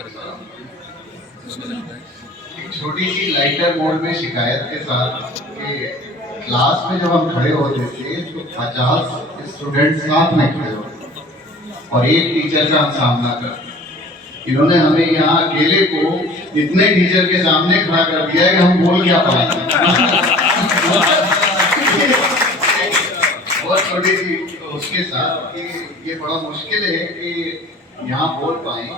ایک چھوٹی سی lighter mood میں شکایت کے ساتھ کہ کلاس میں جب ہم کھڑے ہوتے تھے تو 50 اسٹوڈنٹ ساتھ میں کھڑے ہوتے اور ایک ٹیچر کا ہم سامنا کرتے. انہوں نے ہمیں یہاں اکیلے کو اتنے ٹیچر کے سامنے کھڑا کر دیا ہے کہ ہم بول کیا پائیں گے. بہت چھوٹی سی اس کے ساتھ کہ یہ بڑا مشکل ہے کہ یہاں بول پائیں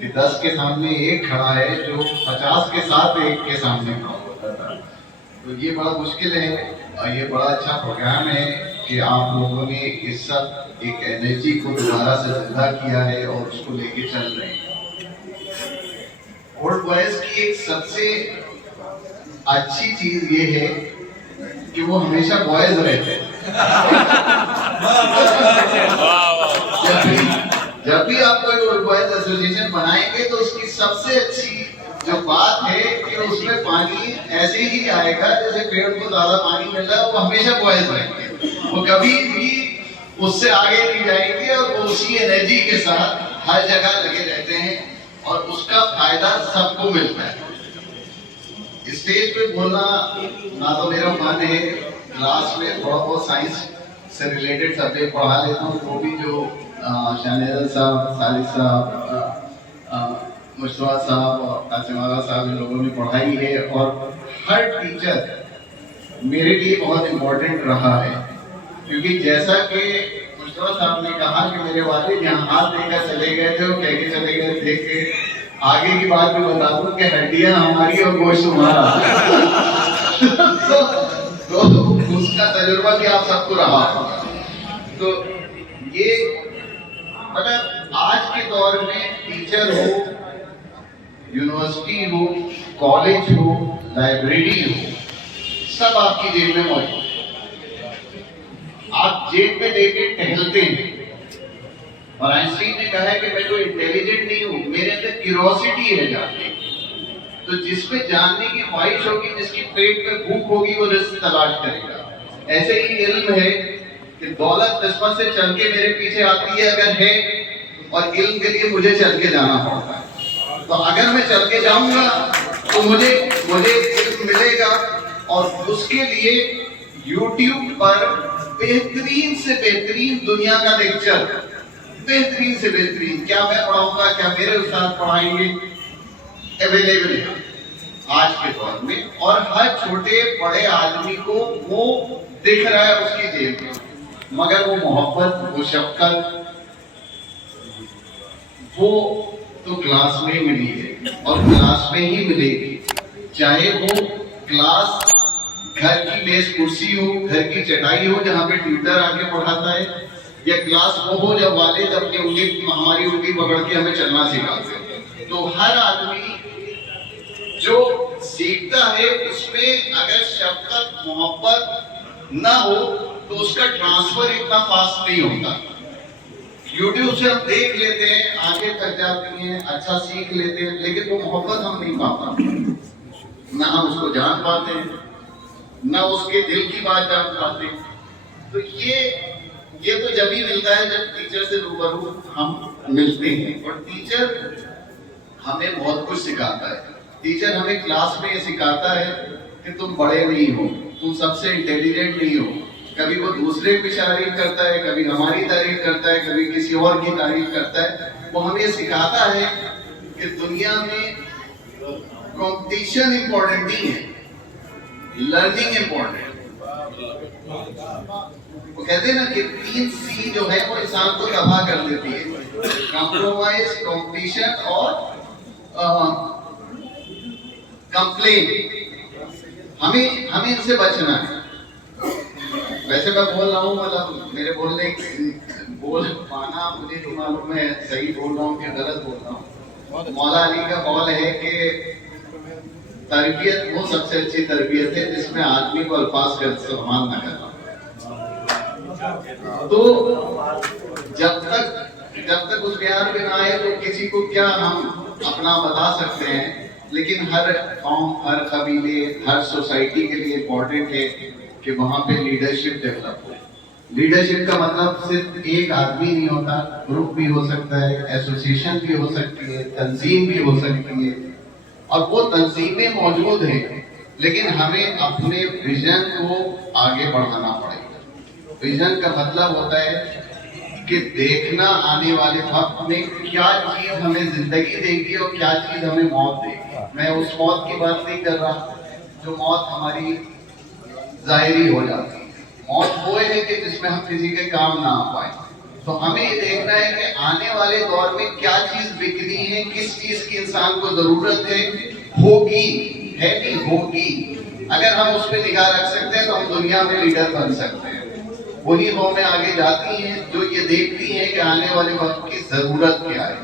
کہ 10 کے سامنے ایک کھڑا ہے جو 50 کے ساتھ ایک کے سامنے کھڑا ہوتا تھا. تو یہ بڑا مشکل ہے. یہ بڑا اچھا پروگرام ہے کہ آپ لوگوں نے اس سب ایک انرجی کو دوبارہ سے زندہ کیا ہے اور اس کو لے کے چل رہے ہیں. اولڈ بوائز کی ایک سب سے اچھی چیز یہ ہے کہ وہ ہمیشہ بوائز رہتے ہیں. جب بھی آپ کوئی اولڈ بوائز ایسوسیشن بنائیں گے تو اس کی سب سے اچھی جو بات ہے کہ اس میں پانی ایسے ہی آئے گا جیسے پیڑ کو زیادہ پانی مل رہا ہے. وہ ہمیشہ بوائز رہیں گے, وہ کبھی بھی اس سے آگے نہیں جائیں گے اور وہ اسی انرجی کے ساتھ ہر جگہ لگے رہتے ہیں اور اس کا فائدہ سب کو ملتا ہے. اسٹیج پہ بولنا نہ تو میرا من ہے, کلاس میں تھوڑا بہت سائنس سے ریلیٹڈ سبجیکٹ پڑھا لیتا ہوں, وہ بھی جو شاہ صاحب, سالد صاحب, مشتبہ صاحب اور قاسم آغا صاحب ان لوگوں نے پڑھائی ہے. اور ہر ٹیچر میرے لیے بہت امپورٹنٹ رہا ہے, کیونکہ جیسا کہ مشتبہ صاحب نے کہا کہ میرے والد یہاں ہاتھ دے کر چلے گئے تھے اور کہہ کے چلے گئے تھے کہ آگے کی بات بھی بتا دوں کہ ہڈیاں ہماری اور گوشت تمہارا. تو اس کا تجربہ بھی آپ سب کو رہا ہوگا. تو یہ مطلب آج کے دور میں ٹیچر ہو, یونیورسٹی ہو, کالج ہو, لائبریری ہو, سب آپ کی جیب میں موجود ہے. آپ جیب میں لے کے ٹہلتے ہیں. اور آئنسٹین نے کہا ہے کہ میں تو انٹیلیجنٹ نہیں ہوں, میرے اندر کیوروسٹی ہے جاننے کی. تو جس میں جاننے کی خواہش ہوگی, جس کی پیٹ میں بھوک ہوگی, وہ رزق تلاش کرے گا. ایسے ہی علم ہے کہ دولت قسمت سے چل کے میرے پیچھے آتی ہے اگر ہے, اور علم کے لیے مجھے چل کے جانا پڑتا ہے. تو اگر میں چل کے جاؤں گا تو مجھے علم ملے گا. اور اس کے لیے یوٹیوب پر بہترین سے بہترین دنیا کا لیکچر, بہترین سے بہترین, کیا میں پڑھاؤں گا, کیا میرے استاد پڑھائیں گے, اویلیبل ہے آج کے دور میں. اور ہر چھوٹے بڑے آدمی کو وہ دکھ رہا ہے اس کی جیب میں, مگر وہ محبت, وہ شفقت, وہ تو کلاس میں ملی ہے اور کلاس میں ہی ملے گی. چاہے وہ کلاس گھر کی میز کرسی ہو, گھر کی چٹائی ہو جہاں پہ ٹیوٹر آ کے پڑھاتا ہے, یا کلاس وہ ہو جب والد اپنی انگلی, ہماری انگلی پکڑ کے ہمیں چلنا سکھاتے ہیں. تو ہر آدمی جو سیکھتا ہے اس میں اگر شفقت, محبت نہ ہو تو اس کا ٹرانسفر اتنا فاسٹ نہیں ہوتا. یوٹیوب سے ہم دیکھ لیتے ہیں, آگے تک جاتے ہیں, اچھا سیکھ لیتے ہیں, لیکن وہ محبت ہم نہیں پا پاتے, نہ ہم اس کو جان پاتے ہیں, نہ اس کے دل کی بات جان پاتے. تو یہ تو جب ہی ملتا ہے جب ٹیچر سے روبرو ہم ملتے ہیں. اور ٹیچر ہمیں بہت کچھ سکھاتا ہے. ٹیچر ہمیں کلاس میں یہ سکھاتا ہے کہ تم بڑے نہیں ہو, تم سب سے انٹیلیجنٹ نہیں ہو. کبھی وہ دوسرے کی تعریف کرتا ہے, کبھی ہماری تعریف کرتا ہے, کبھی کسی اور کی تعریف کرتا ہے. وہ ہمیں سکھاتا ہے کہ دنیا میں کمپٹیشن امپورٹنٹ نہیں ہے, لرننگ امپورٹنٹ. وہ کہتے ہیں نا کہ 3 سی جو ہے وہ انسان کو تباہ کر دیتی ہے, کمپرومائز, کمپٹیشن اور کمپلین. ہمیں ان سے بچنا ہے. ویسے میں بول رہا ہوں, مطلب میرے بول پانا مجھے نہیں معلوم ہے صحیح بول رہا ہوں کہ غلط بول رہا ہوں. مولا علی کا قول ہے کہ تربیت وہ سب سے اچھی تربیت ہے جس میں آدمی کو الفاظ کا استعمال نہ کرنا. تو جب تک اس معیار پہ نہ آئے تو کسی کو کیا ہم اپنا بتا سکتے ہیں. لیکن ہر قوم, ہر قبیلے, ہر سوسائٹی کے لیے امپورٹنٹ ہے کہ وہاں پہ لیڈرشپ ڈیولپ ہو. لیڈرشپ کا مطلب صرف ایک آدمی نہیں ہوتا، گروپ بھی ہو سکتا ہے، ایسوسیشن بھی ہو سکتی ہے، تنظیم بھی ہو سکتی ہے، اور وہ تنظیمیں موجود ہیں، لیکن ہمیں اپنے ویژن کو آگے بڑھانا پڑے گا۔ ویژن کا مطلب ہوتا ہے کہ دیکھنا آنے والے وقت میں کیا چیز ہمیں زندگی دے گی اور کیا چیز ہمیں موت دے گی۔ میں اس موت کی بات نہیں کر رہا جو موت ہماری ظاہری ہو جاتی ہے، موت وہ ہے کہ جس میں ہم کسی کے کام نہ آ پائیں۔ تو ہمیں یہ دیکھنا ہے کہ آنے والے دور میں کیا چیز بکنی ہے، کس چیز کی انسان کو ضرورت ہے، ہوگی ہے نہیں ہوگی۔ اگر ہم اس پہ نگاہ رکھ سکتے ہیں تو ہم دنیا میں لیڈر بن سکتے ہیں۔ وہی قومیں آگے جاتی ہیں جو یہ دیکھتی ہیں کہ آنے والے وقت کی ضرورت کیا ہے۔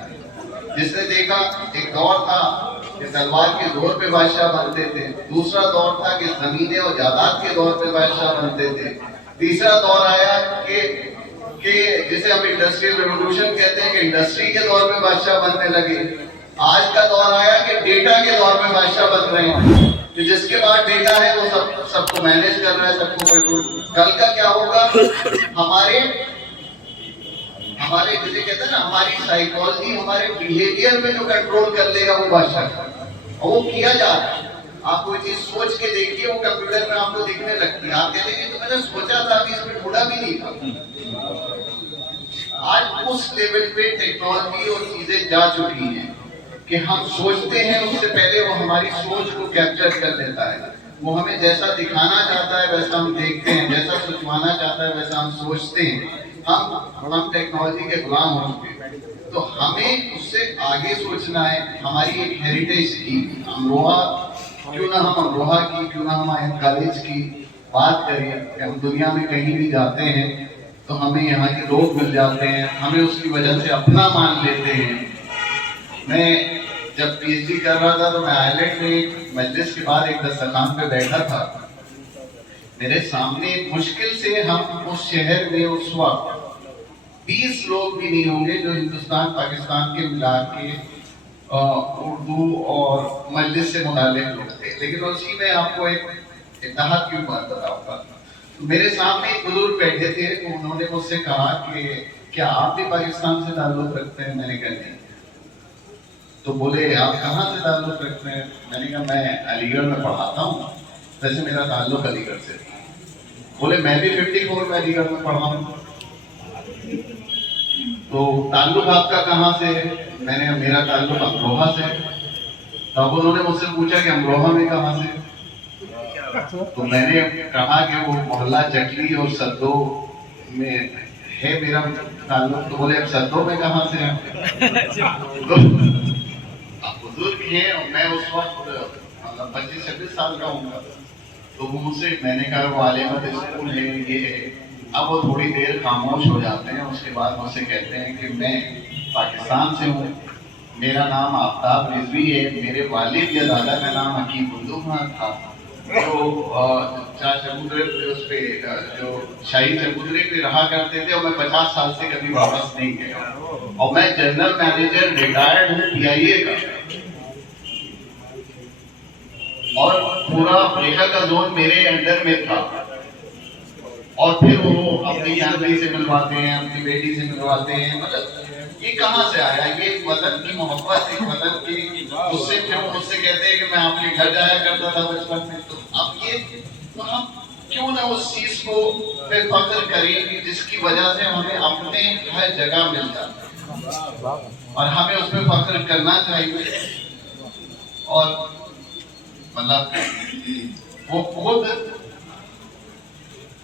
جس نے دیکھا ایک دور تھا کہ تلوار کے زور پہ بادشاہ بنتے تھے، دوسرا دور تھا کہ زمینیں اور جائیداد کے دور پہ بادشاہ بنتے تھے، تیسرا دور آیا کہ جسے ہم انڈسٹریل ریولوشن کہتے ہیں کہ انڈسٹری کے دور پہ بادشاہ بننے لگے۔ آج کا دور آیا کہ ڈیٹا کے دور پہ بادشاہ بن رہے ہیں، کہ جس کے بعد ڈیٹا ہے وہ سب کو مینیج کر رہا ہے، سب کو کنٹرول۔ کل کا کیا ہوگا؟ ہمارے جسے کہتے ہیں نا ہماری سائیکالوجی، ہمارے بیہیویئر میں جو کنٹرول کر لے گا وہ بادشاہ ہے، اور وہ کیا جا رہا ہے۔ آپ کوئی چیز سوچ کے دیکھیے، وہ کمپیوٹر میں آپ کو دکھنے لگتی ہے، آپ کہتے ہیں تو میں نے سوچا تھا، ابھی اس میں ڈھونڈا بھی نہیں تھا۔ آج اس لیول پہ ٹیکنالوجی اور چیزیں جا چکی ہیں کہ ہم سوچتے ہیں اس سے پہلے وہ ہماری سوچ کو کیپچر کر لیتا ہے۔ وہ ہمیں جیسا دکھانا چاہتا ہے ویسا ہم دیکھتے ہیں، جیسا سوچوانا چاہتا ہے ویسا ہم سوچتے ہیں۔ ہم ٹیکنالوجی کے غلام ہو چکے ہیں، تو ہمیں اس سے آگے سوچنا ہے۔ ہماری ایک ہیریٹیج تھی امروہہ، کیوں نہ ہم امروہہ کی، کیوں نہ ہم آئین کالج کی بات کریں کہ ہم دنیا میں کہیں بھی جاتے ہیں تو ہمیں یہاں کے لوگ مل جاتے ہیں، ہمیں اس کی وجہ سے اپنا مان لیتے ہیں۔ میں جب پی ایچ ڈی کر رہا تھا تو میں آئرلینڈ میں ایک مجلس کے بعد ایک دسترخوان پہ بیٹھا تھا، میرے سامنے مشکل سے ہم اس شہر میں اس وقت 20 لوگ بھی نہیں ہوں گے جو ہندوستان پاکستان کے ملا کے اردو اور مجلس سے متعلق لوگ تھے، لیکن اسی میں آپ کو ایک اتحاد کی بات بتاؤں گا۔ میرے سامنے ایک بزرگ بیٹھے تھے، تو انہوں نے مجھ سے کہا کہ کیا آپ بھی پاکستان سے تعلق رکھتے ہیں؟ میں نے کہا نہیں۔ تو بولے آپ کہاں سے تعلق رکھتے ہیں؟ میں نے کہا میں علی گڑھ میں پڑھاتا ہوں، ویسے میرا تعلق علی گڑھ سے۔ بولے میں بھی 54 میں علی گڑھ میں پڑھا ہوں۔ تو تعلق آپ کا کہاں سے ہے؟ میں نے میرا تعلق امروہہ سے ہے۔ تو اب انہوں نے مجھ سے پوچھا کہ امروہہ میں کہاں سے؟ تو میں نے کہا کہ وہ محلہ چٹلی اور سدو میں ہے میرا تعلق۔ تو بولے اب سدو میں کہاں سے ہے؟ اب بزرگ ہیں اور میں اس وقت 25-26 سال کا ہوں گا، تو وہ مجھ سے، میں نے کہا وہ عالمت اسکول ہے، یہ ہے۔ اب وہ تھوڑی دیر خاموش ہو جاتے ہیں، اس کے بعد مجھ سے کہتے ہیں کہ میں پاکستان سے ہوں، میرا نام آفتاب رضوی ہے، میرے والد یا دادا کا نام حکیم اردو خان تھا، جو اس پہ جو شاہی چبودرے پہ رہا کرتے تھے، اور میں 50 سال سے کبھی واپس نہیں گیا، اور میں جنرل مینیجر ریٹائرڈ ہوں پی آئی اے کا، اور پورا افریقہ کا زون میرے انڈر میں تھا۔ اور پھر وہ اپنی فیملی سے ملواتے ہیں، اپنی بیٹی سے ملواتے ہیں۔ مطلب یہ کہاں سے آیا؟ یہ وطن کی محبت، ایک وطن کی مجھ سے کہتے ہیں کہ میں آپ کے گھر جایا کرتا تھا بچپن میں۔ تو اب یہ ہم کیوں نہ اس چیز کو پہ فخر کریں جس کی وجہ سے ہمیں اپنے ہر جگہ مل جاتا ہے، اور ہمیں اس پہ فخر کرنا چاہیے۔ اور مطلب وہ خود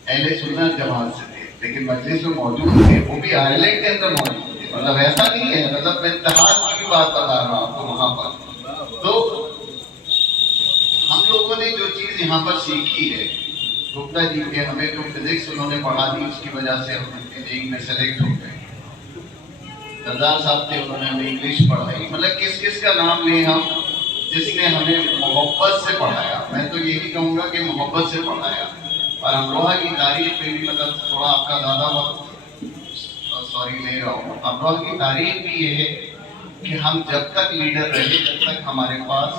اہل سنت جماعت سے تھے، لیکن مجلس میں موجود تھے، وہ بھی آئرلینڈ کے اندر موجود تھے۔ مطلب ایسا نہیں ہے، مطلب میں اتحاد کی بھی بات بتا رہا ہوں آپ کو وہاں پر۔ تو ہم لوگوں نے جو چیز یہاں پر سیکھی ہے، گپتا جی کے ہمیں جو فزکس انہوں نے پڑھا دی، اس کی وجہ سے ہم انجینئرنگ میں سلیکٹ ہو گئے۔ رضا صاحب تھے، انہوں نے ہمیں انگلش پڑھائی۔ مطلب کس کس کا نام لیں ہم جس نے ہمیں محبت سے پڑھایا؟ میں تو یہی کہوں گا کہ محبت سے پڑھایا۔ اور امروہہ کی تاریخ پہ بھی مطلب تھوڑا آپ کا زیادہ وقت لے رہا ہوں۔ امروہہ کی تاریخ بھی یہ ہے کہ ہم جب تک لیڈر رہے، جب تک ہمارے پاس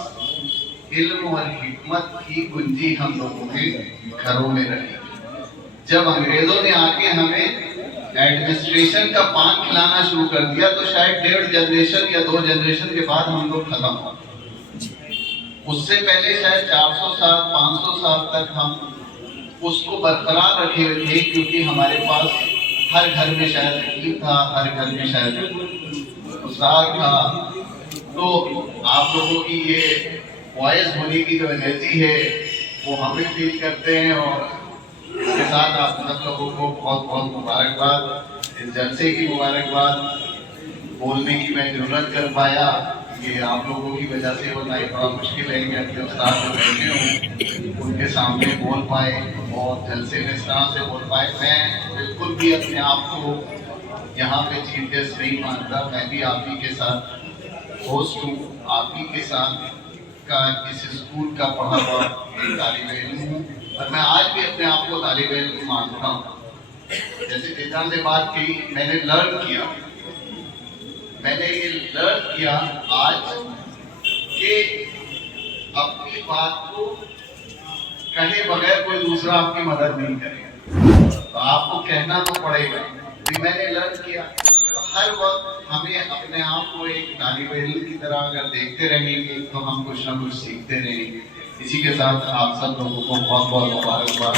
علم اور حکمت کی کنجی ہم لوگوں کے گھروں میں رہی، جب انگریزوں نے آ کے ہمیں ایڈمنسٹریشن کا پان کھلانا شروع کر دیا تو شاید 1.5 جنریشن یا 2 جنریشن کے بعد ہم لوگ ختم ہو. اس سے پہلے شاید 400 سال 500 سال تک ہم اس کو برقرار رکھے ہوئے تھے، کیونکہ ہمارے پاس ہر گھر میں شاید حکیم تھا، ہر گھر میں شاید استاد تھا. تو آپ لوگوں کی یہ وائس ہونے کی جو انرجی ہے وہ ہم بھی فیل کرتے ہیں، اور اس کے ساتھ آپ سب لوگوں کو بہت بہت مبارکباد، اس جلسے کی مبارکباد. بولنے کی میں ضرورت کر پایا کہ آپ لوگوں کی وجہ سے ورنہ بڑا مشکل ہے کہ اپنے استاد جو بیٹھے ہوں ان کے سامنے بول پائے اور جلسے میں اس طرح سے بول پائے. میں بالکل بھی اپنے آپ کو یہاں پہ چیف گیسٹ نہیں مانتا، میں بھی آپ ہی کے ساتھ ہوسٹ ہوں، آپ ہی کے ساتھ کا اس اسکول کا پڑھا ہوا ایک طالب علم ہوں، اور میں آج بھی اپنے آپ کو طالب علم مانتا ہوں. جیسے جیجان سے بات کی، میں نے لرن کیا، میں نے یہ لرن کیا آج کہ اپنی بات کو کہے بغیر کوئی دوسرا آپ کی مدد نہیں کرے گا، تو آپ کو کہنا تو پڑے گا. میں نے لرن کیا ہر وقت ہمیں اپنے آپ کو ایک طالب علم کی طرح اگر دیکھتے رہیں گے تو ہم کچھ نہ کچھ سیکھتے رہیں گے. اسی کے ساتھ آپ سب لوگوں کو بہت بہت مبارکباد.